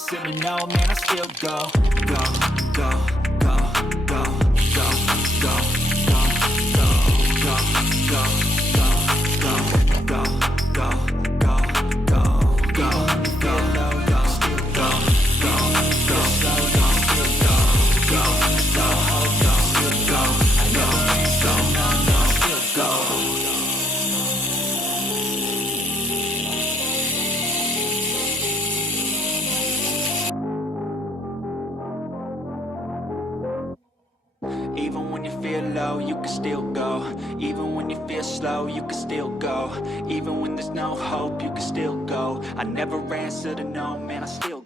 answer to no, man, I still go. Go, go, go, go, go, go, go, go, go, go, go, go, go, go, go, go, go, go, go, still go, go, go, slow down, still go, go, go, go, still go, I never answer to no, no, still go. Even when you feel low, you can still go. Even when you feel slow, you can still go. Even when there's no hope, you can still go. I never answer to no, man, I still